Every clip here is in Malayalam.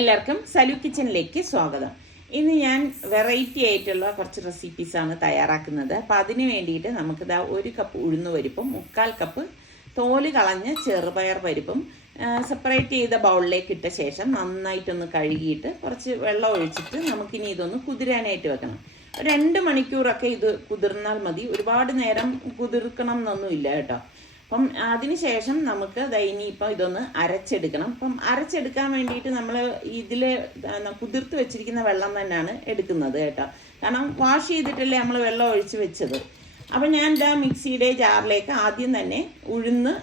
എല്ലാവർക്കും സലു കിച്ചണിലേക്ക് സ്വാഗതം. ഇന്ന് ഞാൻ വെറൈറ്റി ആയിട്ടുള്ള കുറച്ച് റെസിപ്പീസാണ് തയ്യാറാക്കുന്നത്. അപ്പം അതിന് വേണ്ടിയിട്ട് നമുക്കിതാ 1 കപ്പ് ഉഴുന്ന് പരിപ്പും 1/4 കപ്പ് തോല് കളഞ്ഞ ചെറുപയർ പരിപ്പും സെപ്പറേറ്റ് ചെയ്ത ബൗളിലേക്ക് ഇട്ട ശേഷം നന്നായിട്ടൊന്ന് കഴുകിയിട്ട് കുറച്ച് വെള്ളം ഒഴിച്ചിട്ട് നമുക്കിനി ഇതൊന്ന് കുതിരാനായിട്ട് വെക്കണം. 2 മണിക്കൂറൊക്കെ ഇത് കുതിർന്നാൽ മതി. ഒരുപാട് നേരം കുതിർക്കണം എന്നൊന്നുമില്ല കേട്ടോ. അപ്പം അതിനുശേഷം നമുക്ക് ഇനിയിപ്പോൾ ഇതൊന്ന് അരച്ചെടുക്കണം. അപ്പം അരച്ചെടുക്കാൻ വേണ്ടിയിട്ട് നമ്മൾ ഇതിൽ കുതിർത്ത് വെച്ചിരിക്കുന്ന വെള്ളം തന്നെയാണ് എടുക്കുന്നത് കേട്ടോ. കാരണം വാഷ് ചെയ്തിട്ടല്ലേ നമ്മൾ വെള്ളം ഒഴിച്ച് വെച്ചത്. അപ്പം ഞാൻ മിക്സിയുടെ ജാറിലേക്ക് ആദ്യം തന്നെ ഉഴുന്ന്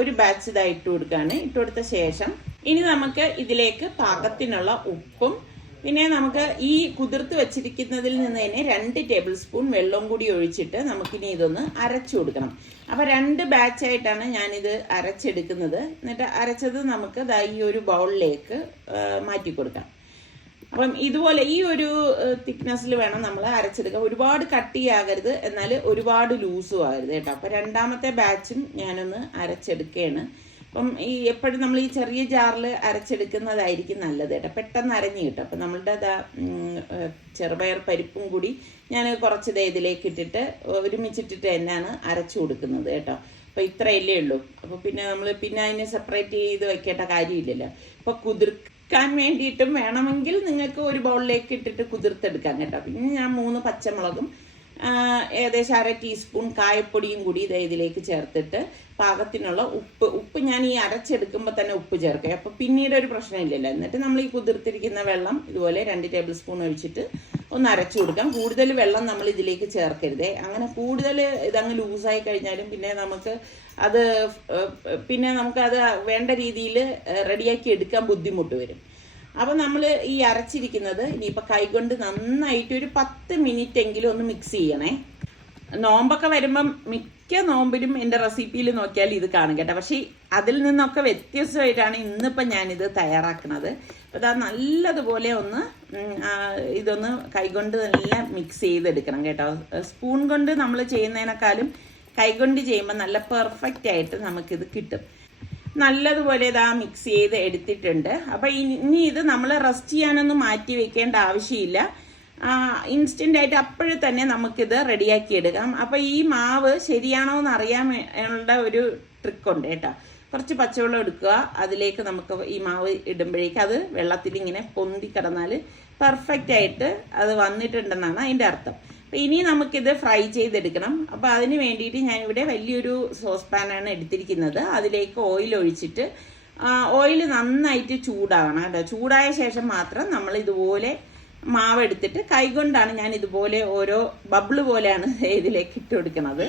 ഒരു ബാച്ച് ഇട്ട് കൊടുക്കുകയാണ്. ഇട്ട് കൊടുത്ത ശേഷം ഇനി നമുക്ക് ഇതിലേക്ക് പാകത്തിനുള്ള ഉപ്പും പിന്നെ നമുക്ക് ഈ കുതിർത്ത് വെച്ചിരിക്കുന്നതിൽ നിന്ന് തന്നെ 2 ടേബിൾ സ്പൂൺ വെള്ളം കൂടി ഒഴിച്ചിട്ട് നമുക്കിനി ഇതൊന്ന് അരച്ചു കൊടുക്കണം. അപ്പം 2 ബാച്ചായിട്ടാണ് ഞാനിത് അരച്ചെടുക്കുന്നത്. എന്നിട്ട് അരച്ചത് നമുക്ക് ഈ ഒരു ബൗളിലേക്ക് മാറ്റി കൊടുക്കാം. അപ്പം ഇതുപോലെ ഈ ഒരു തിക്നെസ്സിൽ വേണം നമ്മൾ അരച്ചെടുക്കാം. ഒരുപാട് കട്ടിയാകരുത്, എന്നാൽ ഒരുപാട് ലൂസും ആകരുത് കേട്ടോ. അപ്പം 2ാമത്തെ ബാച്ചും ഞാനൊന്ന് അരച്ചെടുക്കുകയാണ്. അപ്പം എപ്പോഴും നമ്മൾ ഈ ചെറിയ ജാറിൽ അരച്ചെടുക്കുന്നതായിരിക്കും നല്ലത് കേട്ടോ, പെട്ടെന്ന് അരഞ്ഞ് കിട്ടും. അപ്പം നമ്മളുടെ ചെറുപയർ പരിപ്പും കൂടി ഞാൻ കുറച്ച് ഇതിലേക്ക് ഇട്ടിട്ട് ഒരുമിച്ചിട്ടിട്ട് തന്നെയാണ് അരച്ചു കൊടുക്കുന്നത് കേട്ടോ. അപ്പോൾ ഇത്രയല്ലേ ഉള്ളൂ. അപ്പോൾ പിന്നെ നമ്മൾ അതിനെ സെപ്പറേറ്റ് ചെയ്ത് വെക്കേണ്ട കാര്യമില്ലല്ലോ. ഇപ്പോൾ കുതിർക്കാൻ വേണ്ടിയിട്ടും വേണമെങ്കിൽ നിങ്ങൾക്ക് ഒരു ബൗളിലേക്ക് ഇട്ടിട്ട് കുതിർത്തെടുക്കാം കേട്ടോ. പിന്നെ ഞാൻ 3 പച്ചമുളകും ഏകദേശം 1/2 ടീസ്പൂൺ കായപ്പൊടിയും കൂടി ഇതിലേക്ക് ചേർത്തിട്ട് പാകത്തിനുള്ള ഉപ്പ് ഞാൻ ഈ അരച്ചെടുക്കുമ്പോൾ തന്നെ ഉപ്പ് ചേർക്കുക. അപ്പോൾ പിന്നീട് ഒരു പ്രശ്നമില്ലല്ലോ. എന്നിട്ട് നമ്മൾ ഈ കുതിർത്തിരിക്കുന്ന വെള്ളം ഇതുപോലെ 2 ടേബിൾ സ്പൂൺ ഒഴിച്ചിട്ട് ഒന്ന് അരച്ചു കൊടുക്കാം. കൂടുതൽ വെള്ളം നമ്മൾ ഇതിലേക്ക് ചേർക്കരുതേ. അങ്ങനെ കൂടുതൽ ഇതങ്ങ് ലൂസായി കഴിഞ്ഞാലും പിന്നെ നമുക്കത് വേണ്ട രീതിയിൽ റെഡിയാക്കി എടുക്കാൻ ബുദ്ധിമുട്ട് വരും. അപ്പം നമ്മൾ ഈ അരച്ചിരിക്കുന്നത് ഇനിയിപ്പോൾ കൈകൊണ്ട് നന്നായിട്ട് ഒരു 10 മിനിറ്റ് എങ്കിലും ഒന്ന് മിക്സ് ചെയ്യണേ. നോമ്പൊക്കെ വരുമ്പം മിക്ക നോമ്പിലും എൻ്റെ റെസിപ്പിയിൽ നോക്കിയാൽ ഇത് കാണും കേട്ടോ. പക്ഷേ അതിൽ നിന്നൊക്കെ വ്യത്യസ്തമായിട്ടാണ് ഇന്നിപ്പം ഞാനിത് തയ്യാറാക്കുന്നത്. അപ്പോൾ അത് നല്ലതുപോലെ ഇതൊന്ന് കൈകൊണ്ട് നല്ല മിക്സ് ചെയ്തെടുക്കണം കേട്ടോ. സ്പൂൺ കൊണ്ട് നമ്മൾ ചെയ്യുന്നതിനേക്കാളും കൈകൊണ്ട് ചെയ്യുമ്പോൾ നല്ല പെർഫെക്റ്റ് ആയിട്ട് നമുക്കിത് കിട്ടും. നല്ലതുപോലെ മിക്സ് ചെയ്ത് എടുത്തിട്ടുണ്ട്. അപ്പം ഇനി ഇത് നമ്മൾ റെസ്റ്റ് ചെയ്യാനൊന്നും മാറ്റി വെക്കേണ്ട ആവശ്യമില്ല. ഇൻസ്റ്റൻ്റ് ആയിട്ട് അപ്പോഴും തന്നെ നമുക്കിത് റെഡിയാക്കി എടുക്കാം. അപ്പം ഈ മാവ് ശരിയാണോ എന്ന് അറിയാൻ ഉള്ള ഒരു ട്രിക്കുണ്ട് കേട്ടോ. കുറച്ച് പച്ചവെള്ളം എടുക്കുക, അതിലേക്ക് നമുക്ക് ഈ മാവ് ഇടുമ്പോഴേക്കും അത് വെള്ളത്തിൽ ഇങ്ങനെ പൊന്തി കിടന്നാൽ പെർഫെക്റ്റ് ആയിട്ട് അത് വന്നിട്ടുണ്ടെന്നാണ് അതിൻ്റെ അർത്ഥം. അപ്പം ഇനി നമുക്കിത് ഫ്രൈ ചെയ്തെടുക്കണം. അപ്പോൾ അതിന് വേണ്ടിയിട്ട് ഞാനിവിടെ വലിയൊരു സോസ് പാനാണ് എടുത്തിരിക്കുന്നത്. അതിലേക്ക് ഓയിൽ ഒഴിച്ചിട്ട് ഓയിൽ നന്നായിട്ട് ചൂടാകണം കേട്ടോ. ചൂടായ ശേഷം മാത്രം നമ്മൾ ഇതുപോലെ മാവ് എടുത്തിട്ട് കൈകൊണ്ടാണ് ഞാൻ ഇതുപോലെ ഓരോ ബബിള് പോലെയാണ് ഇതിലേക്ക് ഇട്ട് കൊടുക്കുന്നത്.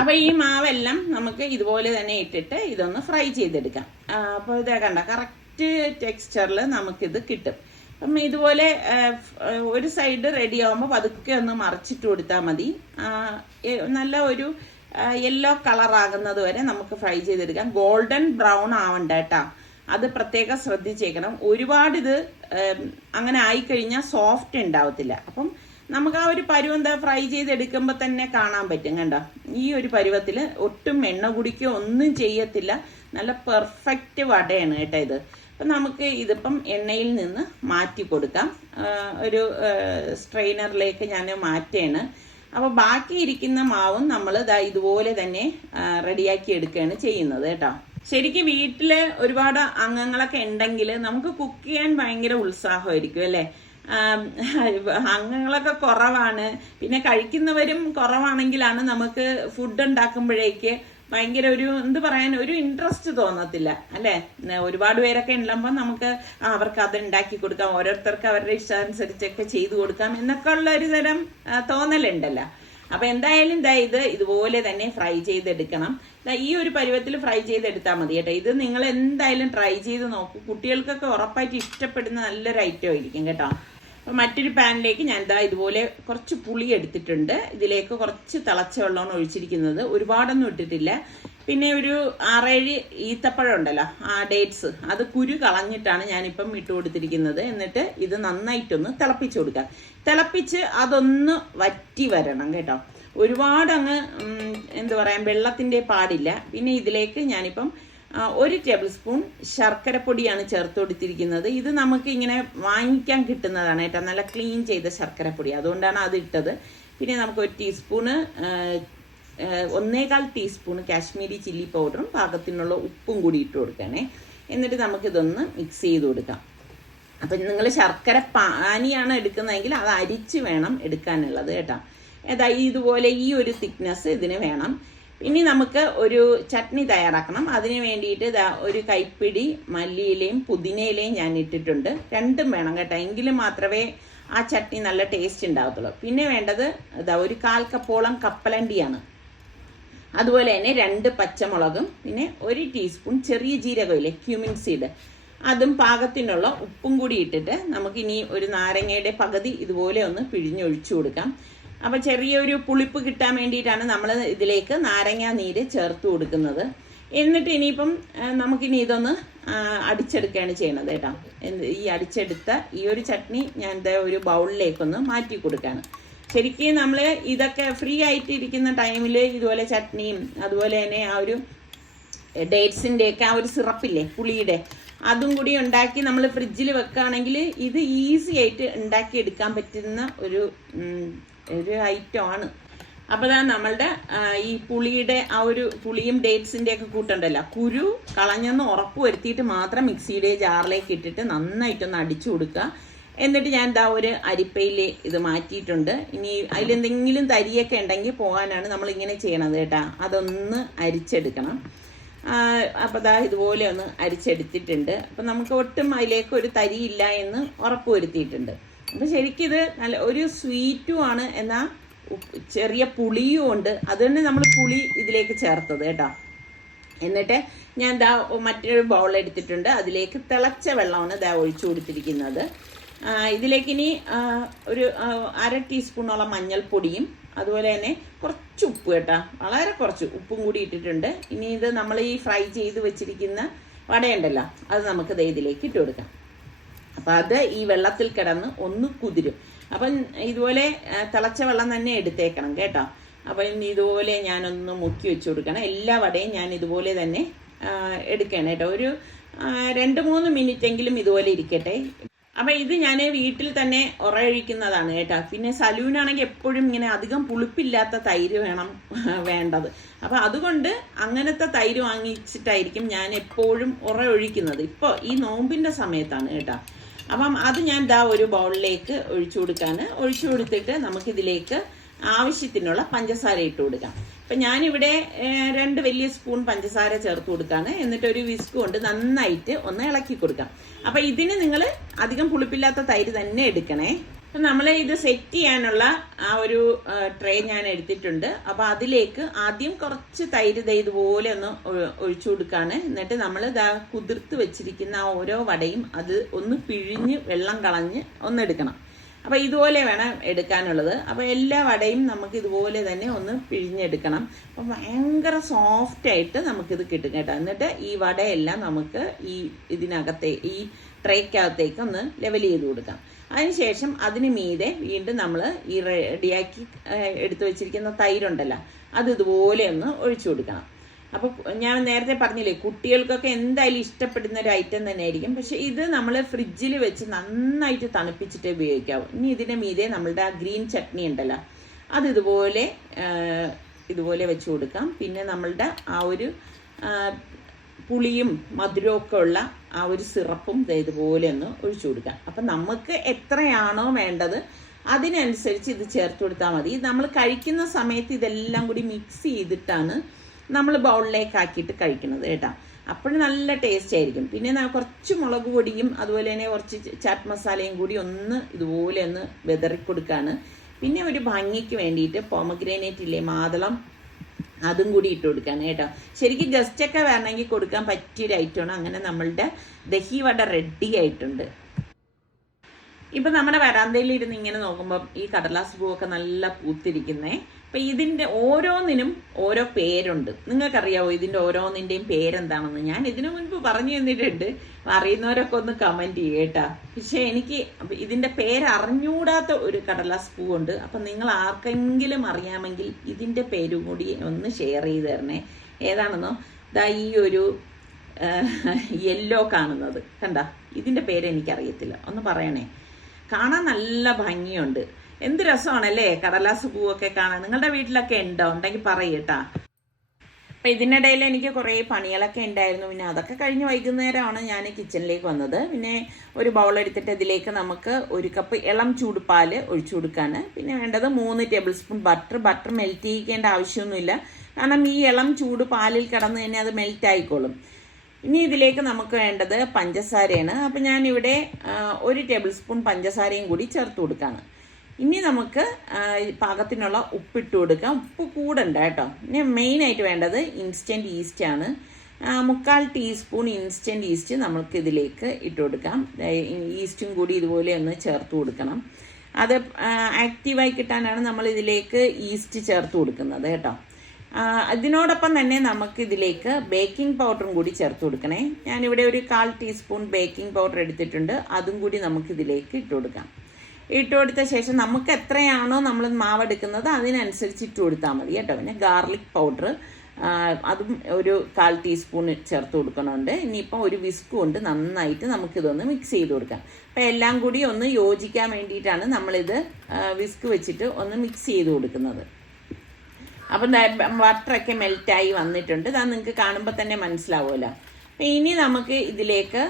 അപ്പോൾ ഈ മാവെല്ലാം നമുക്ക് ഇതുപോലെ തന്നെ ഇട്ടിട്ട് ഇതൊന്ന് ഫ്രൈ ചെയ്തെടുക്കാം. അപ്പോൾ ഇതേ കണ്ട കറക്റ്റ് ടെക്സ്ചറിൽ നമുക്കിത് കിട്ടും. അപ്പം ഇതുപോലെ ഒരു സൈഡ് റെഡി ആകുമ്പോൾ പതുക്കെ ഒന്ന് മറിച്ചിട്ട് കൊടുത്താൽ മതി. നല്ല ഒരു യെല്ലോ കളറാകുന്നത് വരെ നമുക്ക് ഫ്രൈ ചെയ്തെടുക്കാം. ഗോൾഡൻ ബ്രൗൺ ആവണ്ട കേട്ടോ, അത് പ്രത്യേകം ശ്രദ്ധിച്ചേക്കണം. ഒരുപാട് ഇത് അങ്ങനെ ആയിക്കഴിഞ്ഞാൽ സോഫ്റ്റ് ഉണ്ടാവത്തില്ല. അപ്പം നമുക്ക് ആ ഒരു പരുവം ഫ്രൈ ചെയ്തെടുക്കുമ്പോൾ തന്നെ കാണാൻ പറ്റും കണ്ടോ. ഈ ഒരു പരുവത്തിൽ ഒട്ടും എണ്ണ കുടിക്കുകയോ ഒന്നും ചെയ്യത്തില്ല. നല്ല പെർഫെക്റ്റ് വടയാണ് കേട്ടോ ഇത്. അപ്പം നമുക്ക് ഇതിപ്പം എണ്ണയിൽ നിന്ന് മാറ്റി കൊടുക്കാം. ഒരു സ്ട്രെയിനറിലേക്ക് ഞാൻ മാറ്റുകയാണ്. അപ്പോൾ ബാക്കി ഇരിക്കുന്ന മാവും നമ്മൾ ഇതുപോലെ തന്നെ റെഡിയാക്കി എടുക്കുകയാണ് ചെയ്യുന്നത് കേട്ടോ. ശരിക്കും വീട്ടിൽ ഒരുപാട് അംഗങ്ങളൊക്കെ ഉണ്ടെങ്കിൽ നമുക്ക് കുക്ക് ചെയ്യാൻ ഭയങ്കര ഉത്സാഹമായിരിക്കും അല്ലേ. അംഗങ്ങളൊക്കെ കുറവാണ്, പിന്നെ കഴിക്കുന്നവരും കുറവാണെങ്കിലാണ് നമുക്ക് ഫുഡ് ഉണ്ടാക്കുമ്പോഴേക്ക് ഭയങ്കര ഒരു ഇൻട്രസ്റ്റ് തോന്നത്തില്ല അല്ലേ. ഒരുപാട് പേരൊക്കെ ഉള്ളപ്പോൾ നമുക്ക് അവർക്ക് അത് ഉണ്ടാക്കി കൊടുക്കാം, ഓരോരുത്തർക്ക് അവരുടെ ഇഷ്ടാനുസരിച്ചൊക്കെ ചെയ്തു കൊടുക്കാം എന്നൊക്കെ ഉള്ള ഒരു തരം തോന്നലുണ്ടല്ലോ. അപ്പൊ എന്തായാലും ഇതുപോലെ തന്നെ ഫ്രൈ ചെയ്തെടുക്കണം. ഈ ഒരു പരുവത്തിൽ ഫ്രൈ ചെയ്തെടുത്താൽ മതി കേട്ടോ. ഇത് നിങ്ങൾ എന്തായാലും ട്രൈ ചെയ്ത് നോക്കൂ. കുട്ടികൾക്കൊക്കെ ഉറപ്പായിട്ട് ഇഷ്ടപ്പെടുന്ന നല്ലൊരു ഐറ്റം ആയിരിക്കും കേട്ടോ. അപ്പം മറ്റൊരു പാനിലേക്ക് ഞാൻ ഇതുപോലെ കുറച്ച് പുളി എടുത്തിട്ടുണ്ട്. ഇതിലേക്ക് കുറച്ച് തിളച്ച വെള്ളമാണ് ഒഴിച്ചിരിക്കുന്നത്, ഒരുപാടൊന്നും ഇട്ടിട്ടില്ല. പിന്നെ ഒരു 6-7 ഈത്തപ്പഴം ഉണ്ടല്ലോ, ഡേറ്റ്സ്, അത് കുരു കളഞ്ഞിട്ടാണ് ഞാനിപ്പം ഇട്ട് കൊടുത്തിരിക്കുന്നത്. എന്നിട്ട് ഇത് നന്നായിട്ടൊന്ന് തിളപ്പിച്ച് കൊടുക്കാം. തിളപ്പിച്ച് അതൊന്ന് വറ്റി വരണം കേട്ടോ. ഒരുപാട് അങ്ങ് വെള്ളത്തിൻ്റെ പാടില്ല. പിന്നെ ഇതിലേക്ക് ഞാനിപ്പം 1 ടേബിൾ സ്പൂൺ ശർക്കരപ്പൊടിയാണ് ചേർത്ത് കൊടുത്തിരിക്കുന്നത്. ഇത് നമുക്ക് ഇങ്ങനെ വാങ്ങിക്കാൻ കിട്ടുന്നതാണ് കേട്ടോ, നല്ല ക്ലീൻ ചെയ്ത ശർക്കരപ്പൊടി, അതുകൊണ്ടാണ് അത് ഇട്ടത്. പിന്നെ നമുക്ക് 1 ടീസ്പൂണ് 1.25 ടീസ്പൂൺ കാശ്മീരി ചില്ലി പൗഡറും പാകത്തിനുള്ള ഉപ്പും കൂടി ഇട്ട് കൊടുക്കണേ. എന്നിട്ട് നമുക്കിതൊന്ന് മിക്സ് ചെയ്ത് കൊടുക്കാം. അപ്പം നിങ്ങൾ ശർക്കര പാനിയാണ് എടുക്കുന്നതെങ്കിൽ അത് അരിച്ച് വേണം എടുക്കാനുള്ളത് കേട്ടോ. ഇതുപോലെ ഈ ഒരു തിക്നെസ് ഇതിന് വേണം. ഇനി നമുക്ക് ഒരു ചട്നി തയ്യാറാക്കണം. അതിന് വേണ്ടിയിട്ട് ഒരു കൈപ്പിടി മല്ലിയിലയും പുതിനയിലയും ഞാൻ ഇട്ടിട്ടുണ്ട്. രണ്ടും വേണം കേട്ടോ, എങ്കിലും മാത്രമേ ആ ചട്നി നല്ല ടേസ്റ്റ് ഉണ്ടാകത്തുള്ളൂ. പിന്നെ വേണ്ടത് ഒരു 1/4 കപ്പോളം കപ്പലണ്ടിയാണ്. അതുപോലെ തന്നെ 2 പച്ചമുളകും പിന്നെ 1 ടീസ്പൂൺ ചെറിയ ജീരകമില്ലേ, ക്യൂമിൻ സീഡ്, അതും പാകത്തിനുള്ള ഉപ്പും കൂടി ഇട്ടിട്ട് നമുക്കിനി ഒരു നാരങ്ങയുടെ പകുതി ഇതുപോലെ ഒന്ന് പിഴിഞ്ഞൊഴിച്ചു കൊടുക്കാം. അപ്പം ചെറിയൊരു പുളിപ്പ് കിട്ടാൻ വേണ്ടിയിട്ടാണ് നമ്മൾ ഇതിലേക്ക് നാരങ്ങ നീര് ചേർത്ത് കൊടുക്കുന്നത്. എന്നിട്ട് ഇനിയിപ്പം നമുക്കിനി ഇതൊന്ന് അടിച്ചെടുക്കുകയാണ് ചെയ്യണത് കേട്ടോ. ഈ അടിച്ചെടുത്ത ഈ ഒരു ചട്നി ഞാൻ ഒരു ബൗളിലേക്കൊന്ന് മാറ്റി കൊടുക്കുകയാണ്. ശരിക്കും നമ്മൾ ഇതൊക്കെ ഫ്രീ ആയിട്ട് ഇരിക്കുന്ന ടൈമിൽ ഇതുപോലെ ചട്നിയും അതുപോലെ തന്നെ ആ ഒരു ഡേറ്റ്സിൻ്റെയൊക്കെ ആ ഒരു സിറപ്പില്ലേ പുളിയുടെ, അതും കൂടി ഉണ്ടാക്കി നമ്മൾ ഫ്രിഡ്ജിൽ വെക്കുകയാണെങ്കിൽ ഇത് ഈസി ആയിട്ട് ഉണ്ടാക്കിയെടുക്കാൻ പറ്റുന്ന ഒരു ഐറ്റമാണ്. അപ്പോൾ നമ്മളുടെ ഈ പുളിയുടെ ആ ഒരു പുളിയും ഡേറ്റ്സിൻ്റെ ഒക്കെ കൂട്ടുണ്ടല്ലോ, കുരു കളഞ്ഞെന്ന് ഉറപ്പ് വരുത്തിയിട്ട് മാത്രം മിക്സിയുടെ ജാറിലേക്ക് ഇട്ടിട്ട് നന്നായിട്ടൊന്ന് അടിച്ചു കൊടുക്കുക. എന്നിട്ട് ഞാൻ ഒരു അരിപ്പയിൽ ഇത് മാറ്റിയിട്ടുണ്ട്. ഇനി അതിലെന്തെങ്കിലും തരിയൊക്കെ ഉണ്ടെങ്കിൽ പോകാനാണ് നമ്മളിങ്ങനെ ചെയ്യണത് കേട്ടോ. അതൊന്ന് അരിച്ചെടുക്കണം. അപ്പോൾ ഇതുപോലെ ഒന്ന് അരിച്ചെടുത്തിട്ടുണ്ട്. അപ്പം നമുക്ക് ഒട്ടും അതിലേക്ക് ഒരു തരിയില്ല എന്ന് ഉറപ്പ് വരുത്തിയിട്ടുണ്ട്. അപ്പം ശരിക്കും ഇത് നല്ല ഒരു സ്വീറ്റും ആണ്, എന്നാൽ ചെറിയ പുളിയും ഉണ്ട്. അതുകൊണ്ട് നമ്മൾ പുളി ഇതിലേക്ക് ചേർത്തത് കേട്ടോ. എന്നിട്ട് ഞാൻ മറ്റൊരു ബൗൾ എടുത്തിട്ടുണ്ട്. അതിലേക്ക് തിളച്ച വെള്ളമാണ് ഒഴിച്ചു കൊടുത്തിരിക്കുന്നത്. ഇതിലേക്ക് ഇനി ഒരു 1/2 ടീസ്പൂണോളം മഞ്ഞൾപ്പൊടിയും അതുപോലെ തന്നെ കുറച്ച് ഉപ്പ് കേട്ടോ, വളരെ കുറച്ച് ഉപ്പും കൂടി ഇട്ടിട്ടുണ്ട്. ഇനി ഇത് നമ്മൾ ഈ ഫ്രൈ ചെയ്ത് വെച്ചിരിക്കുന്ന വടയുണ്ടല്ലോ, അത് നമുക്ക് ഇതിലേക്ക് ഇട്ട് കൊടുക്കാം. അപ്പം അത് ഈ വെള്ളത്തിൽ കിടന്ന് ഒന്ന് കുതിരും. അപ്പം ഇതുപോലെ തിളച്ച വെള്ളം തന്നെ എടുത്തേക്കണം കേട്ടോ. അപ്പം ഇതുപോലെ ഞാനൊന്ന് മുക്കി വെച്ച് കൊടുക്കണം. എല്ലാ വടയും ഞാൻ ഇതുപോലെ തന്നെ എടുക്കണം കേട്ടോ. ഒരു 2-3 മിനിറ്റെങ്കിലും ഇതുപോലെ ഇരിക്കട്ടെ. അപ്പം ഇത് ഞാൻ വീട്ടിൽ തന്നെ ഉറയൊഴിക്കുന്നതാണ് കേട്ടോ. പിന്നെ സലൂനാണെങ്കിൽ എപ്പോഴും ഇങ്ങനെ അധികം പുളിപ്പില്ലാത്ത തൈര് വേണ്ടത്. അപ്പം അതുകൊണ്ട് അങ്ങനത്തെ തൈര് വാങ്ങിച്ചിട്ടായിരിക്കും ഞാൻ എപ്പോഴും ഉറയൊഴിക്കുന്നത്. ഇപ്പോൾ ഈ നോമ്പിൻ്റെ സമയത്താണ് കേട്ടോ. അപ്പം അത് ഞാൻ ഒരു ബൗളിലേക്ക് ഒഴിച്ചു കൊടുത്തിട്ട് നമുക്കിതിലേക്ക് ആവശ്യത്തിനുള്ള പഞ്ചസാര ഇട്ട് കൊടുക്കാം. അപ്പം ഞാനിവിടെ 2 വലിയ സ്പൂൺ പഞ്ചസാര ചേർത്ത് കൊടുക്കുകയാണ്. എന്നിട്ട് ഒരു വിസ്ക് കൊണ്ട് നന്നായിട്ട് ഒന്ന് ഇളക്കി കൊടുക്കാം. അപ്പം ഇതിന് നിങ്ങൾ അധികം പുളിപ്പില്ലാത്ത തൈര് തന്നെ എടുക്കണേ. അപ്പം നമ്മൾ ഇത് സെറ്റ് ചെയ്യാനുള്ള ആ ഒരു ട്രേ ഞാൻ എടുത്തിട്ടുണ്ട്. അപ്പം അതിലേക്ക് ആദ്യം കുറച്ച് തൈര് ഇതുപോലെ ഒന്ന് ഒഴിച്ചു കൊടുക്കുകയാണ്. എന്നിട്ട് നമ്മൾ കുതിർത്ത് വെച്ചിരിക്കുന്ന ആ ഓരോ വടയും അത് ഒന്ന് പിഴിഞ്ഞ് വെള്ളം കളഞ്ഞ് ഒന്നെടുക്കണം. അപ്പം ഇതുപോലെ വേണം എടുക്കാനുള്ളത്. അപ്പം എല്ലാ വടയും നമുക്ക് ഇതുപോലെ തന്നെ ഒന്ന് പിഴിഞ്ഞെടുക്കണം. അപ്പം ഭയങ്കര സോഫ്റ്റായിട്ട് നമുക്കിത് കിട്ടും കേട്ടോ. എന്നിട്ട് ഈ വടയെല്ലാം നമുക്ക് ഈ ട്രേക്കകത്തേക്ക് ഒന്ന് ലെവൽ ചെയ്ത് കൊടുക്കാം. അതിനുശേഷം അതിന് മീതെ വീണ്ടും നമ്മൾ ഈ റെഡിയാക്കി എടുത്തു വെച്ചിരിക്കുന്ന തൈരുണ്ടല്ലോ, അത് ഇതുപോലെ ഒന്ന് ഒഴിച്ചു കൊടുക്കണം. അപ്പോൾ ഞാൻ നേരത്തെ പറഞ്ഞില്ലേ, കുട്ടികൾക്കൊക്കെ എന്തായാലും ഇഷ്ടപ്പെടുന്ന ഒരു ഐറ്റം തന്നെ ആയിരിക്കും. പക്ഷെ ഇത് നമ്മൾ ഫ്രിഡ്ജിൽ വെച്ച് നന്നായിട്ട് തണുപ്പിച്ചിട്ട് ഉപയോഗിക്കാവൂ. ഇനി ഇതിൻ്റെ മീതെ നമ്മളുടെ ആ ഗ്രീൻ ചട്നി ഉണ്ടല്ലോ, അത് ഇതുപോലെ വെച്ച് കൊടുക്കാം. പിന്നെ നമ്മളുടെ ആ ഒരു പുളിയും മധുരമൊക്കെ ഉള്ള ആ ഒരു സിറപ്പും ഇതുപോലെ ഒന്ന് ഒഴിച്ചു കൊടുക്കാം. അപ്പം നമുക്ക് എത്രയാണോ വേണ്ടത് അതിനനുസരിച്ച് ഇത് ചേർത്ത് കൊടുത്താൽ മതി. നമ്മൾ കഴിക്കുന്ന സമയത്ത് ഇതെല്ലാം കൂടി മിക്സ് ചെയ്തിട്ടാണ് നമ്മൾ ബൗളിലേക്ക് ആക്കിയിട്ട് കഴിക്കുന്നത് കേട്ടോ. അപ്പോഴും നല്ല ടേസ്റ്റ് ആയിരിക്കും. പിന്നെ കുറച്ച് മുളക് പൊടിയും അതുപോലെ തന്നെ കുറച്ച് ചാറ്റ് മസാലയും കൂടി ഒന്ന് ഇതുപോലെ ഒന്ന് വിതറിക്കൊടുക്കുകയാണ്. പിന്നെ ഒരു ഭംഗിക്ക് വേണ്ടിയിട്ട് പോമഗ്രാനേറ്റ് ഇല്ലേ, മാതളം, അതും കൂടി ഇട്ട് കൊടുക്കുകയാണ് കേട്ടോ. ശരിക്കും ഗസ്റ്റൊക്കെ വരണമെങ്കിൽ കൊടുക്കാൻ പറ്റിയൊരു ഐറ്റമാണ്. അങ്ങനെ നമ്മളുടെ ദഹി വട റെഡി ആയിട്ടുണ്ട്. ഇപ്പം നമ്മുടെ വരാന്തയിൽ ഇരുന്ന് ഇങ്ങനെ നോക്കുമ്പോൾ ഈ കടലാസ് പൂവൊക്കെ നല്ല പൂത്തിരിക്കുന്നേ. അപ്പം ഇതിൻ്റെ ഓരോന്നിനും ഓരോ പേരുണ്ട്. നിങ്ങൾക്കറിയാവോ ഇതിൻ്റെ ഓരോന്നിൻ്റെയും പേരെന്താണെന്ന്? ഞാൻ ഇതിനു മുൻപ് പറഞ്ഞു തന്നിട്ടുണ്ട്. അറിയുന്നവരൊക്കെ ഒന്ന് കമൻറ്റ് ചെയ്യേട്ടാ. പക്ഷേ എനിക്ക് ഇതിൻ്റെ പേരറിഞ്ഞൂടാത്ത ഒരു കടലാസ് പൂവുണ്ട്. അപ്പം നിങ്ങൾ ആർക്കെങ്കിലും അറിയാമെങ്കിൽ ഇതിൻ്റെ പേരും കൂടി ഒന്ന് ഷെയർ ചെയ്ത് തരണേ. ഏതാണെന്നോ ഈ ഒരു യെല്ലോ കാണുന്നത്. കണ്ട, ഇതിൻ്റെ പേര് എനിക്കറിയത്തില്ല, ഒന്ന് പറയണേ. കാണാൻ നല്ല ഭംഗിയുണ്ട്. എന്ത് രസമാണല്ലേ കടലാസ് പൂവൊക്കെ കാണാൻ. നിങ്ങളുടെ വീട്ടിലൊക്കെ ഉണ്ടോ? ഉണ്ടെങ്കിൽ പറയട്ടാ. അപ്പം ഇതിനിടയിൽ എനിക്ക് കുറേ പണികളൊക്കെ ഉണ്ടായിരുന്നു. പിന്നെ അതൊക്കെ കഴിഞ്ഞ് വൈകുന്നേരമാണ് ഞാൻ കിച്ചണിലേക്ക് വന്നത്. പിന്നെ ഒരു ബൗൾ എടുത്തിട്ട് ഇതിലേക്ക് നമുക്ക് 1 കപ്പ് ഇളം ചൂടുപാൽ ഒഴിച്ചു കൊടുക്കാണ്. പിന്നെ വേണ്ടത് 3 ടേബിൾ സ്പൂൺ ബട്ടർ മെൽറ്റ് ചെയ്യിക്കേണ്ട ആവശ്യമൊന്നുമില്ല, കാരണം ഈ ഇളം ചൂട് പാലിൽ കിടന്ന് തന്നെ അത് മെൽറ്റ് ആയിക്കോളും. ഇനി ഇതിലേക്ക് നമുക്ക് വേണ്ടത് പഞ്ചസാരയാണ്. അപ്പം ഞാനിവിടെ 1 ടേബിൾ സ്പൂൺ പഞ്ചസാരയും കൂടി ചേർത്ത് കൊടുക്കുകയാണ്. ഇനി നമുക്ക് പാകത്തിനുള്ള ഉപ്പിട്ട് കൊടുക്കാം. ഉപ്പ് കൂടണ്ട കേട്ടോ. ഇനി മെയിനായിട്ട് വേണ്ടത് ഇൻസ്റ്റൻറ്റ് ഈസ്റ്റാണ്. 3/4 ടീസ്പൂൺ ഇൻസ്റ്റൻറ്റ് ഈസ്റ്റ് നമുക്ക് ഇതിലേക്ക് ഇട്ട് കൊടുക്കാം. ഈസ്റ്റും കൂടി ഇതുപോലെ ഒന്ന് ചേർത്ത് കൊടുക്കണം. അത് ആക്റ്റീവായി കിട്ടാനാണ് നമ്മൾ ഇതിലേക്ക് ഈസ്റ്റ് ചേർത്ത് കൊടുക്കുന്നത് കേട്ടോ. ഇതിനോടൊപ്പം തന്നെ നമുക്ക് ഇതിലേക്ക് ബേക്കിംഗ് പൗഡറും കൂടി ചേർത്ത് കൊടുക്കണേ. ഞാനിവിടെ ഒരു 1/4 ടീസ്പൂൺ ബേക്കിംഗ് പൗഡർ എടുത്തിട്ടുണ്ട്. അതും കൂടി നമുക്ക് ഇതിലേക്ക് ഇട്ട് കൊടുക്കാം. ഇട്ട് കൊടുത്ത ശേഷം നമുക്ക് എത്രയാണോ നമ്മൾ മാവെടുക്കുന്നത് അതിനനുസരിച്ച് ഇട്ട് കൊടുത്താൽ മതി കേട്ടോ. പിന്നെ ഗാർലിക് പൗഡർ അതും ഒരു 1/4 ടീസ്പൂൺ ചേർത്ത് കൊടുക്കണമുണ്ട്. ഇനിയിപ്പോൾ ഒരു വിസ്ക് കൊണ്ട് നന്നായിട്ട് നമുക്കിതൊന്ന് മിക്സ് ചെയ്ത് കൊടുക്കാം. അപ്പോൾ എല്ലാം കൂടി ഒന്ന് യോജിക്കാൻ വേണ്ടിയിട്ടാണ് നമ്മളിത് വിസ്ക് വെച്ചിട്ട് ഒന്ന് മിക്സ് ചെയ്ത് കൊടുക്കുന്നത്. അപ്പം ബട്ടറൊക്കെ മെൽറ്റായി വന്നിട്ടുണ്ട്. അത് നിങ്ങൾക്ക് കാണുമ്പോൾ തന്നെ മനസ്സിലാവുമല്ലോ. അപ്പം ഇനി നമുക്ക് ഇതിലേക്ക്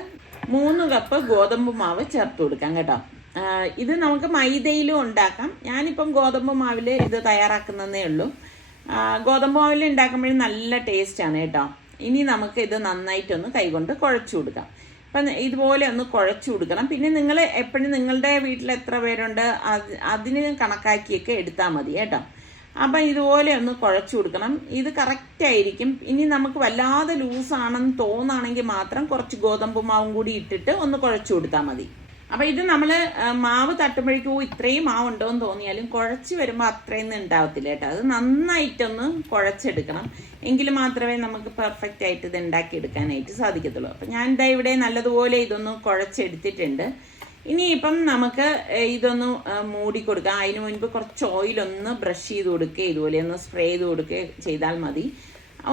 3 കപ്പ് ഗോതമ്പ് മാവ് ചേർത്ത് കൊടുക്കാം കേട്ടോ. ഇത് നമുക്ക് മൈദയിലും ഉണ്ടാക്കാം. ഞാനിപ്പം ഗോതമ്പ് മാവിൽ ഇത് തയ്യാറാക്കുന്നതേ ഉള്ളൂ. ഗോതമ്പ് മാവിൽ ഉണ്ടാക്കുമ്പോഴും നല്ല ടേസ്റ്റാണ് കേട്ടോ. ഇനി നമുക്ക് ഇത് നന്നായിട്ടൊന്ന് കൈകൊണ്ട് കുഴച്ചു കൊടുക്കാം. അപ്പം ഇതുപോലെ ഒന്ന് കുഴച്ചു കൊടുക്കണം. പിന്നെ നിങ്ങൾ എപ്പോഴും നിങ്ങളുടെ വീട്ടിൽ എത്ര പേരുണ്ട് അതിന് കണക്കാക്കിയൊക്കെ എടുത്താൽ മതി കേട്ടോ. അപ്പം ഇതുപോലെ ഒന്ന് കുഴച്ചു കൊടുക്കണം. ഇത് കറക്റ്റായിരിക്കും. ഇനി നമുക്ക് വല്ലാതെ ലൂസാണെന്ന് തോന്നുകയാണെങ്കിൽ മാത്രം കുറച്ച് ഗോതമ്പ് മാവും കൂടി ഇട്ടിട്ട് ഒന്ന് കുഴച്ചു കൊടുത്താൽ മതി. അപ്പം ഇത് നമ്മൾ മാവ് തട്ടുമ്പോഴേക്കും ഇത്രയും മാവുണ്ടോ എന്ന് തോന്നിയാലും കുഴച്ച് വരുമ്പോൾ അത്രയൊന്നും ഉണ്ടാവത്തില്ല കേട്ടോ. അത് നന്നായിട്ടൊന്ന് കുഴച്ചെടുക്കണം. എങ്കിൽ മാത്രമേ നമുക്ക് പെർഫെക്റ്റ് ആയിട്ട് ഇത് ഉണ്ടാക്കിയെടുക്കാനായിട്ട് സാധിക്കത്തുള്ളൂ. അപ്പം ഞാൻ ഇതാ ഇവിടെ നല്ലതുപോലെ ഇതൊന്ന് കുഴച്ചെടുത്തിട്ടുണ്ട്. ഇനിയിപ്പം നമുക്ക് ഇതൊന്ന് മൂടി കൊടുക്കാം. അതിന് മുൻപ് കുറച്ച് ഓയിലൊന്ന് ബ്രഷ് ചെയ്ത് കൊടുക്കുക, ഇതുപോലെ ഒന്ന് സ്പ്രേ ചെയ്ത് കൊടുക്കുക ചെയ്താൽ മതി.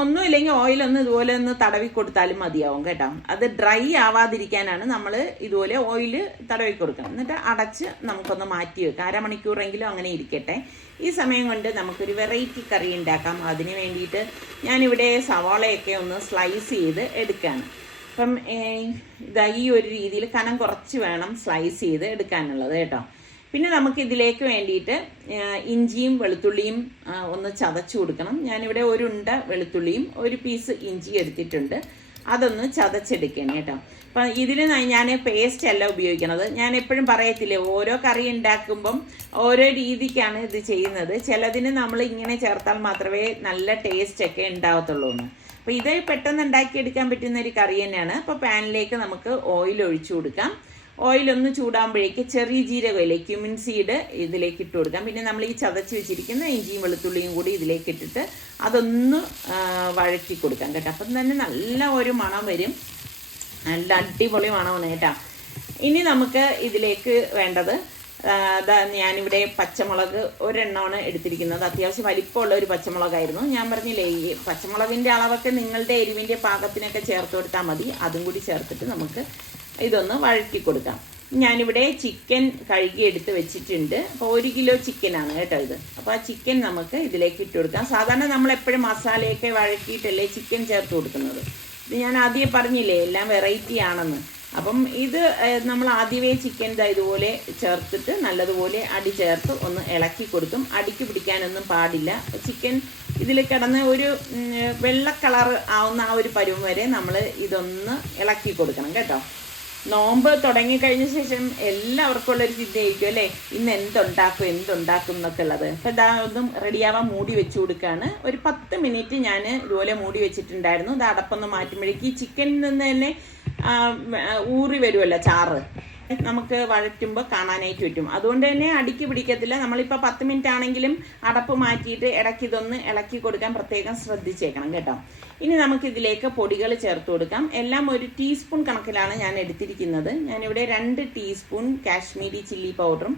ഒന്നുമില്ലെങ്കിൽ ഓയിലൊന്ന് ഇതുപോലെ ഒന്ന് തടവി കൊടുത്താലും മതിയാവും കേട്ടോ. അത് ഡ്രൈ ആവാതിരിക്കാനാണ് നമ്മൾ ഇതുപോലെ ഓയിൽ തടവി കൊടുക്കണം. എന്നിട്ട് അടച്ച് നമുക്കൊന്ന് മാറ്റി വെക്കാം. 1/2 മണിക്കൂറെങ്കിലും അങ്ങനെ ഇരിക്കട്ടെ. ഈ സമയം കൊണ്ട് നമുക്കൊരു വെറൈറ്റി കറി ഉണ്ടാക്കാം. അതിന് വേണ്ടിയിട്ട് ഞാനിവിടെ സവാളയൊക്കെ ഒന്ന് സ്ലൈസ് ചെയ്ത് എടുക്കുകയാണ്. അപ്പം ഇതാ ഈ ഒരു രീതിയിൽ കനം കുറച്ച് വേണം സ്ലൈസ് ചെയ്ത് എടുക്കാനുള്ളത് കേട്ടോ. പിന്നെ നമുക്ക് ഇതിലേക്ക് വേണ്ടിയിട്ട് ഇഞ്ചിയും വെളുത്തുള്ളിയും ഒന്ന് ചതച്ചു കൊടുക്കണം. ഞാനിവിടെ 1 ഉണ്ട വെളുത്തുള്ളിയും 1 പീസ് ഇഞ്ചി എടുത്തിട്ടുണ്ട്. അതൊന്ന് ചതച്ചെടുക്കണം കേട്ടോ. അപ്പം ഇതിൽ ഞാൻ പേസ്റ്റ് അല്ല ഉപയോഗിക്കണത്. ഞാൻ എപ്പോഴും പറയത്തില്ലേ, ഓരോ കറി ഉണ്ടാക്കുമ്പം ഓരോ രീതിക്കാണ് ഇത് ചെയ്യുന്നത്. ചിലതിന് നമ്മൾ ഇങ്ങനെ ചേർത്താൽ മാത്രമേ നല്ല ടേസ്റ്റ് ഒക്കെ ഉണ്ടാവത്തുള്ളൂ എന്ന്. അപ്പോൾ ഇത് പെട്ടെന്ന് ഉണ്ടാക്കിയെടുക്കാൻ പറ്റുന്ന ഒരു കറി തന്നെയാണ്. അപ്പോൾ പാനിലേക്ക് നമുക്ക് ഓയിൽ ഒഴിച്ചു കൊടുക്കാം. ഓയിലൊന്ന് ചൂടാകുമ്പോഴേക്ക് ചെറിയ ജീരകമില്ലേ, ക്യുമിൻ സീഡ് ഇതിലേക്ക് ഇട്ട് കൊടുക്കാം. പിന്നെ നമ്മൾ ഈ ചതച്ച് വെച്ചിരിക്കുന്ന ഇഞ്ചിയും വെളുത്തുള്ളിയും കൂടി ഇതിലേക്ക് ഇട്ടിട്ട് അതൊന്ന് വഴറ്റി കൊടുക്കാം കേട്ടോ. അപ്പം തന്നെ നല്ല ഒരു മണം വരും. നല്ല അടിപൊളി മണമാണ് കേട്ടോ. ഇനി നമുക്ക് ഇതിലേക്ക് വേണ്ടത് ഞാനിവിടെ പച്ചമുളക് 1 എണ്ണമാണ് എടുത്തിരിക്കുന്നത്. അത്യാവശ്യം വലിപ്പമുള്ള ഒരു പച്ചമുളകായിരുന്നു. ഞാൻ പറഞ്ഞില്ലേ, ഈ പച്ചമുളകിൻ്റെ അളവൊക്കെ നിങ്ങളുടെ എരിവിൻ്റെ പാകത്തിനൊക്കെ ചേർത്ത് കൊടുത്താൽ മതി. അതും കൂടി ചേർത്തിട്ട് നമുക്ക് ഇതൊന്ന് വഴറ്റി കൊടുക്കാം. ഞാനിവിടെ ചിക്കൻ കഴുകി എടുത്ത് വെച്ചിട്ടുണ്ട്. അപ്പോൾ 1 കിലോ ചിക്കനാണ് കേട്ടോ ഇത്. അപ്പോൾ ആ ചിക്കൻ നമുക്ക് ഇതിലേക്ക് ഇട്ട് കൊടുക്കാം. സാധാരണ നമ്മളെപ്പോഴും മസാലയൊക്കെ വഴറ്റിയിട്ടല്ലേ ചിക്കൻ ചേർത്ത് കൊടുക്കുന്നത്. ഇത് ഞാൻ ആദ്യം പറഞ്ഞില്ലേ എല്ലാം വെറൈറ്റി ആണെന്ന്. അപ്പം ഇത് നമ്മൾ ആദ്യമേ ചിക്കൻ ഇതുപോലെ ചേർത്തിട്ട് നല്ലതുപോലെ അടി ചേർത്ത് ഒന്ന് ഇളക്കി കൊടുക്കും. അടിക്ക് പിടിക്കാനൊന്നും പാടില്ല. ചിക്കൻ ഇതിൽ കിടന്ന് ഒരു വെള്ള കളർ ആവുന്ന ആ ഒരു പരുവം വരെ നമ്മൾ ഇതൊന്ന് ഇളക്കി കൊടുക്കണം കേട്ടോ. നോമ്പ് തുടങ്ങിക്കഴിഞ്ഞ ശേഷം എല്ലാവർക്കും ഉള്ളൊരു ചിന്തയായിരിക്കും അല്ലേ, ഇന്ന് എന്തുണ്ടാക്കും എന്നൊക്കെ ഉള്ളത്. അപ്പം ഇതാ ഒന്നും റെഡിയാവാൻ മൂടി വെച്ച് കൊടുക്കുകയാണ്. ഒരു 10 മിനിറ്റ് ഞാൻ ഇതുപോലെ മൂടി വെച്ചിട്ടുണ്ടായിരുന്നു. ഇത് അടപ്പൊന്ന് മാറ്റുമ്പോഴേക്ക് ഈ ചിക്കനിൽ നിന്ന് തന്നെ ഊറി വരുമല്ലോ ചാറ്, നമുക്ക് വഴറ്റുമ്പോൾ കാണാനായിട്ട് പറ്റും. അതുകൊണ്ട് തന്നെ അടിക്ക് പിടിക്കത്തില്ല. നമ്മളിപ്പോൾ 10 മിനിറ്റ് ആണെങ്കിലും അടപ്പ് മാറ്റിയിട്ട് ഇടയ്ക്ക് ഇതൊന്ന് ഇളക്കി കൊടുക്കാൻ പ്രത്യേകം ശ്രദ്ധിച്ചേക്കണം കേട്ടോ. ഇനി നമുക്കിതിലേക്ക് പൊടികൾ ചേർത്ത് കൊടുക്കാം. എല്ലാം 1 ടീസ്പൂൺ കണക്കിലാണ് ഞാൻ എടുത്തിരിക്കുന്നത്. ഞാനിവിടെ 2 ടീസ്പൂൺ കാശ്മീരി ചില്ലി പൗഡറും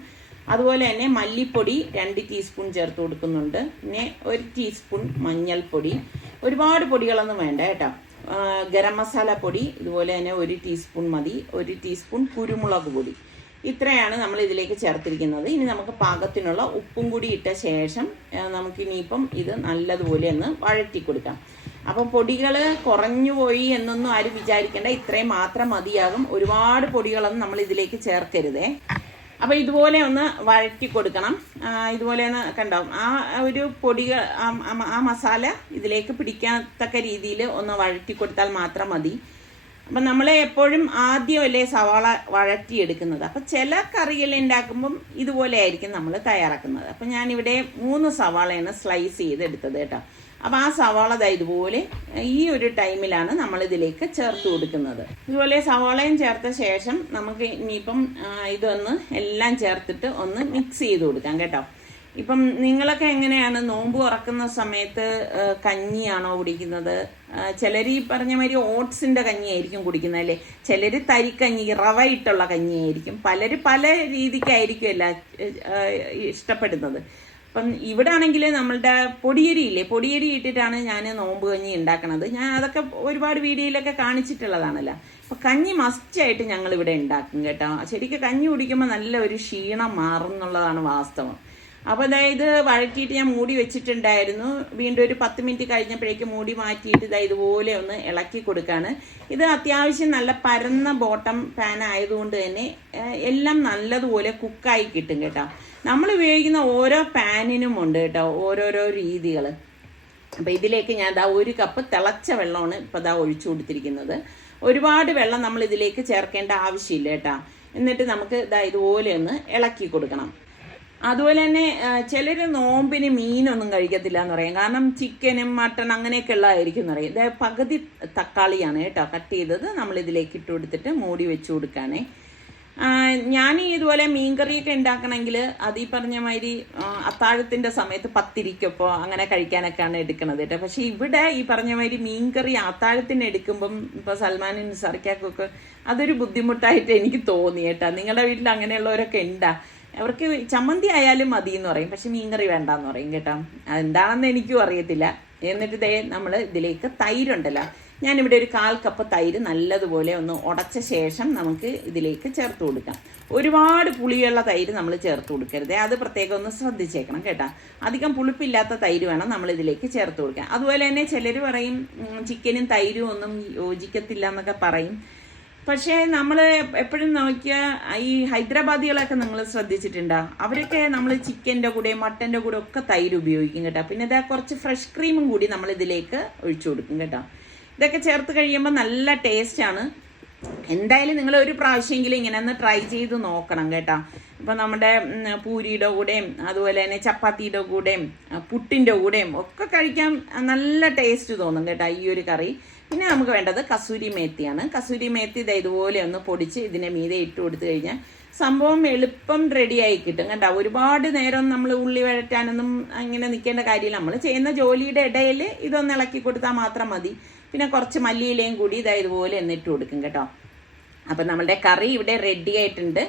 അതുപോലെ തന്നെ മല്ലിപ്പൊടി 2 ടീസ്പൂൺ ചേർത്ത് കൊടുക്കുന്നുണ്ട്. പിന്നെ 1 ടീസ്പൂൺ മഞ്ഞൾപ്പൊടി. ഒരുപാട് പൊടികളൊന്നും വേണ്ട കേട്ടോ. ഗരം മസാല പൊടി, ഇതുപോലെ തന്നെ 1 ടീസ്പൂൺ മതി, 1 ടീസ്പൂൺ കുരുമുളക് പൊടി. ഇത്രയാണ് നമ്മൾ ഇതിലേക്ക് ചേർത്തിരിക്കുന്നത്. ഇനി നമുക്ക് പാകത്തിനുള്ള ഉപ്പും കൂടി ഇട്ട ശേഷം നമുക്കിനിയിപ്പം ഇത് നല്ലതുപോലെ ഒന്ന് വഴറ്റി കൊടുക്കാം. അപ്പം പൊടികൾ കുറഞ്ഞു പോയി എന്നൊന്നും ആരും വിചാരിക്കേണ്ട, ഇത്രയും മാത്രം മതിയാകും. ഒരുപാട് പൊടികളൊന്നും നമ്മൾ ഇതിലേക്ക് ചേർക്കരുതേ. അപ്പോൾ ഇതുപോലെ ഒന്ന് വഴറ്റി കൊടുക്കണം. ഇതുപോലെ ഒന്ന് കണ്ടോ, ആ ഒരു പൊടികൾ ആ മസാല ഇതിലേക്ക് പിടിക്കത്തക്ക രീതിയിൽ ഒന്ന് വഴറ്റി കൊടുത്താൽ മാത്രം മതി. അപ്പം നമ്മൾ എപ്പോഴും ആദ്യമല്ലേ സവാള വഴറ്റിയെടുക്കുന്നത്. അപ്പം ചില കറികൾ ഉണ്ടാക്കുമ്പം ഇതുപോലെ ആയിരിക്കും നമ്മൾ തയ്യാറാക്കുന്നത്. അപ്പം ഞാനിവിടെ 3 സവാളയാണ് സ്ലൈസ് ചെയ്തെടുത്തത് കേട്ടോ. അപ്പം ആ സവാള ഇതുപോലെ ഈ ഒരു ടൈമിലാണ് നമ്മൾ ഇതിലേക്ക് ചേർത്ത് കൊടുക്കുന്നത്. ഇതുപോലെ സവാളയും ചേർത്ത ശേഷം നമുക്ക് ഇനിയിപ്പം ഇതൊന്ന് എല്ലാം ചേർത്തിട്ട് ഒന്ന് മിക്സ് ചെയ്ത് കൊടുക്കാം കേട്ടോ. ഇപ്പം നിങ്ങളൊക്കെ എങ്ങനെയാണ് നോമ്പ് തുറക്കുന്ന സമയത്ത് കഞ്ഞിയാണോ കുടിക്കുന്നത്? ചിലർ ഈ പറഞ്ഞ മാതിരി ഓട്സിൻ്റെ കഞ്ഞിയായിരിക്കും കുടിക്കുന്നത് അല്ലേ, ചിലർ തരിക്കഞ്ഞി റവ ഇട്ടുള്ള കഞ്ഞിയായിരിക്കും, പലര് പല രീതിക്കായിരിക്കും അല്ല ഇഷ്ടപ്പെടുന്നത്. അപ്പം ഇവിടെ ആണെങ്കിൽ നമ്മളുടെ പൊടിയരിയില്ലേ, പൊടിയരി ഇട്ടിട്ടാണ് ഞാൻ നോമ്പ് കഞ്ഞി ഉണ്ടാക്കണത്. ഞാൻ അതൊക്കെ ഒരുപാട് വീഡിയോയിലൊക്കെ കാണിച്ചിട്ടുള്ളതാണല്ലോ. അപ്പം കഞ്ഞി മസ്റ്റായിട്ട് ഞങ്ങൾ ഇവിടെ ഉണ്ടാക്കും കേട്ടോ. ശരിക്കും കഞ്ഞി കുടിക്കുമ്പോൾ നല്ല ഒരു ക്ഷീണം മാറും എന്നുള്ളതാണ് വാസ്തവം. അപ്പോൾ അതായത് വഴറ്റിയിട്ട് ഞാൻ മൂടി വെച്ചിട്ടുണ്ടായിരുന്നു. വീണ്ടും ഒരു 10 മിനിറ്റ് കഴിഞ്ഞപ്പോഴേക്കും മൂടി മാറ്റിയിട്ട് ഇതുപോലെ ഒന്ന് ഇളക്കി കൊടുക്കുകയാണ്. ഇത് അത്യാവശ്യം നല്ല പരന്ന ബോട്ടം പാൻ ആയതുകൊണ്ട് തന്നെ എല്ലാം നല്ലതുപോലെ കുക്കായി കിട്ടും കേട്ടോ. നമ്മൾ ഉപയോഗിക്കുന്ന ഓരോ പാനിനും ഉണ്ട് കേട്ടോ ഓരോരോ രീതികൾ. അപ്പം ഇതിലേക്ക് ഞാൻ 1 കപ്പ് തിളച്ച വെള്ളമാണ് ഇപ്പോൾ ഒഴിച്ചു കൊടുത്തിരിക്കുന്നത്. ഒരുപാട് വെള്ളം നമ്മൾ ഇതിലേക്ക് ചേർക്കേണ്ട ആവശ്യമില്ല കേട്ടോ. എന്നിട്ട് നമുക്ക് ഇതുപോലെ ഒന്ന് ഇളക്കി കൊടുക്കണം. അതുപോലെ തന്നെ ചിലർ നോമ്പിന് മീനൊന്നും കഴിക്കത്തില്ല എന്ന് പറയും. കാരണം ചിക്കനും മട്ടൺ അങ്ങനെയൊക്കെ ഉള്ളതായിരിക്കും എന്ന് പറയും. ഇതായത് പകുതി തക്കാളിയാണ് കേട്ടോ കട്ട് ചെയ്തത് നമ്മൾ ഇതിലേക്ക് ഇട്ട് കൊടുത്തിട്ട് മൂടി വെച്ച് കൊടുക്കുകയാണേ. ഞാൻ ഇതുപോലെ മീൻകറിയൊക്കെ ഉണ്ടാക്കണമെങ്കിൽ അത് ഈ പറഞ്ഞ മാതിരി അത്താഴത്തിൻ്റെ സമയത്ത് പത്തിരിക്കൊപ്പോൾ അങ്ങനെ കഴിക്കാനൊക്കെയാണ് എടുക്കണത് കേട്ടോ. പക്ഷെ ഇവിടെ ഈ പറഞ്ഞ മാതിരി മീൻകറി അത്താഴത്തിന് എടുക്കുമ്പം ഇപ്പോൾ സൽമാനും നിസാർക്കൊക്കെ അതൊരു ബുദ്ധിമുട്ടായിട്ട് എനിക്ക് തോന്നി കേട്ടോ. നിങ്ങളുടെ വീട്ടിൽ അങ്ങനെയുള്ളവരൊക്കെ ഉണ്ടാ? അവർക്ക് ചമ്മന്തി ആയാലും മതി എന്ന് പറയും, പക്ഷെ മീൻകറി വേണ്ടാന്ന് പറയും കേട്ടോ. അതെന്താണെന്ന് എനിക്കും അറിയത്തില്ല. എന്നിട്ട് നമ്മൾ ഇതിലേക്ക് തൈരുണ്ടല്ലോ, ഞാനിവിടെ ഒരു 1/4 കപ്പ് തൈര് നല്ലതുപോലെ ഒന്ന് ഉടച്ച ശേഷം നമുക്ക് ഇതിലേക്ക് ചേർത്ത് കൊടുക്കാം. ഒരുപാട് പുളിയുള്ള തൈര് നമ്മൾ ചേർത്ത് കൊടുക്കരുത്, അത് പ്രത്യേകം ഒന്ന് ശ്രദ്ധിച്ചേക്കണം കേട്ടോ. അധികം പുളിപ്പില്ലാത്ത തൈര് വേണം നമ്മൾ ഇതിലേക്ക് ചേർത്ത് കൊടുക്കാൻ. അതുപോലെ തന്നെ ചിലർ പറയും ചിക്കനും തൈരും ഒന്നും യോജിക്കത്തില്ല എന്നൊക്കെ പറയും. പക്ഷേ നമ്മൾ എപ്പോഴും നോക്കിയാൽ ഈ ഹൈദരാബാദികളൊക്കെ നിങ്ങൾ ശ്രദ്ധിച്ചിട്ടുണ്ടോ? അവരൊക്കെ നമ്മൾ ചിക്കൻ്റെ കൂടെ മട്ടൻ്റെ കൂടെ ഒക്കെ തൈര് ഉപയോഗിക്കും കേട്ടോ. പിന്നെ കുറച്ച് ഫ്രഷ് ക്രീമും കൂടി നമ്മൾ ഇതിലേക്ക് ഒഴിച്ചു കൊടുക്കും കേട്ടോ. ഇതൊക്കെ ചേർത്ത് കഴിയുമ്പോൾ നല്ല ടേസ്റ്റാണ്. എന്തായാലും നിങ്ങൾ ഒരു പ്രാവശ്യമെങ്കിലും ഇങ്ങനെ ഒന്ന് ട്രൈ ചെയ്ത് നോക്കണം കേട്ടോ. ഇപ്പം നമ്മുടെ പൂരിയുടെ കൂടെയും അതുപോലെ തന്നെ ചപ്പാത്തിയുടെ കൂടെയും പുട്ടിൻ്റെ കൂടെയും ഒക്കെ കഴിക്കാൻ നല്ല ടേസ്റ്റ് തോന്നും കേട്ടോ ഈ ഒരു കറി. പിന്നെ നമുക്ക് വേണ്ടത് കസൂരി മേത്തിയാണ്. കസൂരി മേത്തി ഇതുപോലെ ഒന്ന് പൊടിച്ച് ഇതിനെ മീതെ ഇട്ട് കൊടുത്തു കഴിഞ്ഞാൽ സംഭവം എളുപ്പം റെഡിയായി കിട്ടും കേട്ടോ. ഒരുപാട് നേരം നമ്മൾ ഉള്ളി വഴറ്റാനൊന്നും അങ്ങനെ നിൽക്കേണ്ട കാര്യമില്ല. നമ്മൾ ചെയ്യുന്ന ജോലിയുടെ ഇടയിൽ ഇതൊന്ന് ഇളക്കി കൊടുത്താൽ മാത്രം മതി. പിന്നെ കുറച്ച് മല്ലിയിലയും കൂടി ഇതുപോലെ എന്നിട്ട് കൊടുക്കും കേട്ടോ. അപ്പം നമ്മളുടെ കറി ഇവിടെ റെഡി ആയിട്ടുണ്ട്.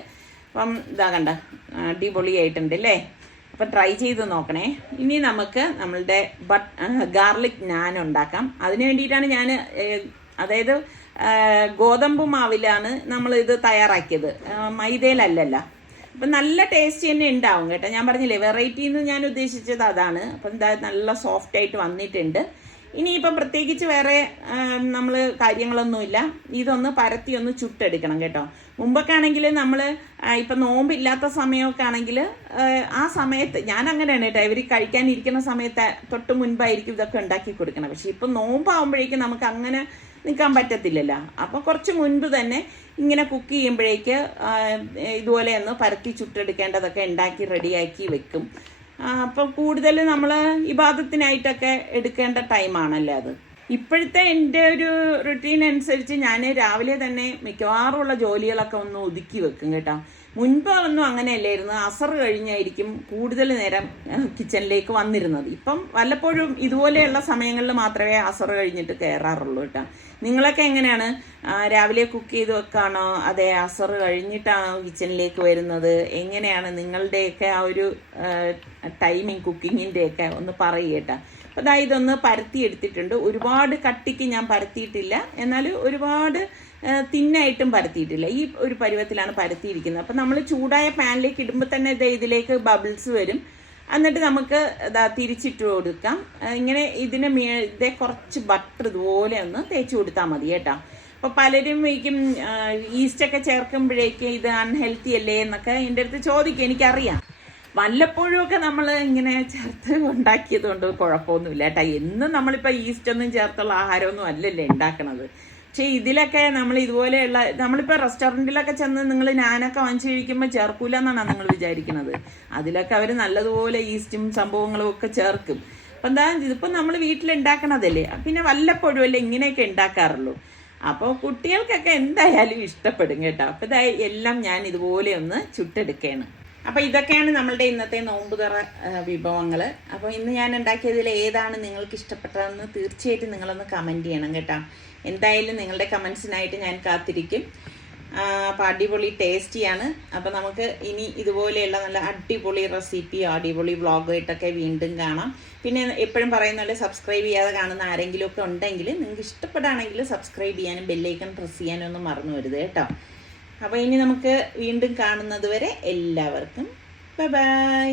അപ്പം കണ്ട അടിപൊളിയായിട്ടുണ്ട് അല്ലേ. അപ്പം ട്രൈ ചെയ്ത് നോക്കണേ. ഇനി നമുക്ക് നമ്മളുടെ ഗാർലിക് നാൻ ഉണ്ടാക്കാം. അതിന് വേണ്ടിയിട്ടാണ് ഞാൻ അതായത് ഗോതമ്പ് മാവിലാണ് നമ്മൾ ഇത് തയ്യാറാക്കിയത്, മൈദയിലല്ലല്ലോ. അപ്പം നല്ല ടേസ്റ്റ് തന്നെ ഉണ്ടാവും കേട്ടോ. ഞാൻ പറഞ്ഞില്ലേ വെറൈറ്റി എന്ന് ഞാൻ ഉദ്ദേശിച്ചത് അതാണ്. അപ്പം നല്ല സോഫ്റ്റ് ആയിട്ട് വന്നിട്ടുണ്ട്. ഇനിയിപ്പം പ്രത്യേകിച്ച് വേറെ നമ്മൾ കാര്യങ്ങളൊന്നുമില്ല. ഇതൊന്ന് പരത്തി ഒന്ന് ചുട്ടെടുക്കണം കേട്ടോ. മുമ്പൊക്കെ ആണെങ്കിൽ നമ്മൾ ഇപ്പം നോമ്പില്ലാത്ത സമയമൊക്കെ ആണെങ്കിൽ ആ സമയത്ത് ഞാൻ അങ്ങനെയാണ് കേട്ടോ, ഇവർ കഴിക്കാനിരിക്കുന്ന സമയത്ത് തൊട്ട് മുൻപായിരിക്കും ഇതൊക്കെ ഉണ്ടാക്കി കൊടുക്കണം. പക്ഷെ ഇപ്പം നോമ്പാകുമ്പോഴേക്കും നമുക്ക് അങ്ങനെ നിൽക്കാൻ പറ്റത്തില്ലല്ലോ. അപ്പോൾ കുറച്ച് മുൻപ് തന്നെ ഇങ്ങനെ കുക്ക് ചെയ്യുമ്പോഴേക്ക് ഇതുപോലെ ഒന്ന് പരത്തി ചുട്ടെടുക്കേണ്ടതൊക്കെ ഉണ്ടാക്കി റെഡിയാക്കി വെക്കും. അപ്പം കൂടുതൽ നമ്മൾ ഇബാദത്തിനായിട്ടൊക്കെ എടുക്കേണ്ട ടൈമാണല്ലേ അത്. ഇപ്പോഴത്തെ എൻ്റെ ഒരു റുട്ടീൻ അനുസരിച്ച് ഞാൻ രാവിലെ തന്നെ മിക്കവാറുമുള്ള ജോലികളൊക്കെ ഒന്ന് ഒതുക്കി വെക്കും കേട്ടോ. മുൻപ് ഒന്നും അങ്ങനെയല്ലായിരുന്നു, അസർ കഴിഞ്ഞായിരിക്കും കൂടുതൽ നേരം കിച്ചണിലേക്ക് വന്നിരുന്നത്. ഇപ്പം വല്ലപ്പോഴും ഇതുപോലെയുള്ള സമയങ്ങളിൽ മാത്രമേ അസർ കഴിഞ്ഞിട്ട് കയറാറുള്ളൂ കേട്ടോ. നിങ്ങളൊക്കെ എങ്ങനെയാണ്? രാവിലെ കുക്ക് ചെയ്ത് വെക്കാണോ അതെ അസർ കഴിഞ്ഞിട്ടാണോ കിച്ചണിലേക്ക് വരുന്നത്? എങ്ങനെയാണ് നിങ്ങളുടെയൊക്കെ ആ ഒരു ടൈമിങ് കുക്കിങ്ങിൻ്റെയൊക്കെ ഒന്ന് പറയുക കേട്ടോ. അപ്പോൾ ദാ ഇതൊന്ന് പരത്തി എടുത്തിട്ടുണ്ട്. ഒരുപാട് കട്ടിക്ക് ഞാൻ പരത്തിയിട്ടില്ല, എന്നാൽ ഒരുപാട് തിന്നായിട്ടും പരത്തിയിട്ടില്ല. ഈ ഒരു പരുവത്തിലാണ് പരത്തിയിരിക്കുന്നത്. അപ്പം നമ്മൾ ചൂടായ പാനിലേക്ക് ഇടുമ്പോൾ തന്നെ ഇതിലേക്ക് ബബിൾസ് വരും. എന്നിട്ട് നമുക്ക് തിരിച്ചിട്ട് കൊടുക്കാം. ഇങ്ങനെ ഇതേ കുറച്ച് ബട്ടർ ഇതുപോലെ ഒന്ന് തേച്ച് കൊടുത്താൽ മതി കേട്ടോ. അപ്പോൾ പലരും ഈസ്റ്റൊക്കെ ചേർക്കുമ്പോഴേക്ക് ഇത് അൺഹെൽത്തി അല്ലേ എന്നൊക്കെ എൻ്റെ അടുത്ത് ചോദിക്കും. എനിക്കറിയാം, വല്ലപ്പോഴും ഒക്കെ നമ്മൾ ഇങ്ങനെ ചേർത്ത് ഉണ്ടാക്കിയത് കൊണ്ട് കുഴപ്പമൊന്നുമില്ല കേട്ടോ. എന്നും നമ്മളിപ്പോൾ ഈസ്റ്റ് ഒന്നും ചേർത്തുള്ള ആഹാരമൊന്നും അല്ലല്ലേ ഉണ്ടാക്കണത്. പക്ഷേ ഇതിലൊക്കെ നമ്മൾ ഇതുപോലെയുള്ള നമ്മളിപ്പോൾ റെസ്റ്റോറൻറ്റിലൊക്കെ ചെന്ന് നിങ്ങൾ നാനൊക്കെ വാങ്ങിച്ച് കഴിക്കുമ്പോൾ ചേർക്കൂല എന്നാണ് നിങ്ങൾ വിചാരിക്കുന്നത്. അതിലൊക്കെ അവർ നല്ലതുപോലെ ഈസ്റ്റും സംഭവങ്ങളും ഒക്കെ ചേർക്കും. അപ്പം എന്താ ഇതിപ്പോൾ നമ്മൾ വീട്ടിലുണ്ടാക്കണതല്ലേ, പിന്നെ വല്ലപ്പോഴും അല്ലേ ഇങ്ങനെയൊക്കെ ഉണ്ടാക്കാറുള്ളൂ. അപ്പോൾ കുട്ടികൾക്കൊക്കെ എന്തായാലും ഇഷ്ടപ്പെടും കേട്ടോ. അപ്പോൾ എല്ലാം ഞാൻ ഇതുപോലെ ഒന്ന് ചുട്ടെടുക്കുകയാണ്. അപ്പോൾ ഇതൊക്കെയാണ് നമ്മളുടെ ഇന്നത്തെ നോമ്പുതറ വിഭവങ്ങൾ. അപ്പോൾ ഇന്ന് ഞാൻ ഉണ്ടാക്കിയതിൽ ഏതാണ് നിങ്ങൾക്ക് ഇഷ്ടപ്പെട്ടതെന്ന് തീർച്ചയായിട്ടും നിങ്ങളൊന്ന് കമൻറ്റ് ചെയ്യണം കേട്ടോ. എന്തായാലും നിങ്ങളുടെ കമൻസിനായിട്ട് ഞാൻ കാത്തിരിക്കും. അപ്പോൾ അടിപൊളി ടേസ്റ്റിയാണ്. അപ്പോൾ നമുക്ക് ഇനി ഇതുപോലെയുള്ള നല്ല അടിപൊളി റെസിപ്പി അടിപൊളി വ്ളോഗായിട്ടൊക്കെ വീണ്ടും കാണാം. പിന്നെ എപ്പോഴും പറയുന്ന പോലെ സബ്സ്ക്രൈബ് ചെയ്യാതെ കാണുന്ന ആരെങ്കിലുമൊക്കെ ഉണ്ടെങ്കിൽ നിങ്ങൾക്ക് ഇഷ്ടപ്പെടുകയാണെങ്കിൽ സബ്സ്ക്രൈബ് ചെയ്യാനും ബെല്ലൈക്കൺ പ്രസ് ചെയ്യാനും ഒന്നും മറന്നു വരുത് കേട്ടോ. അപ്പോൾ ഇനി നമുക്ക് വീണ്ടും കാണുന്നത് വരെ എല്ലാവർക്കും ബൈ ബൈ.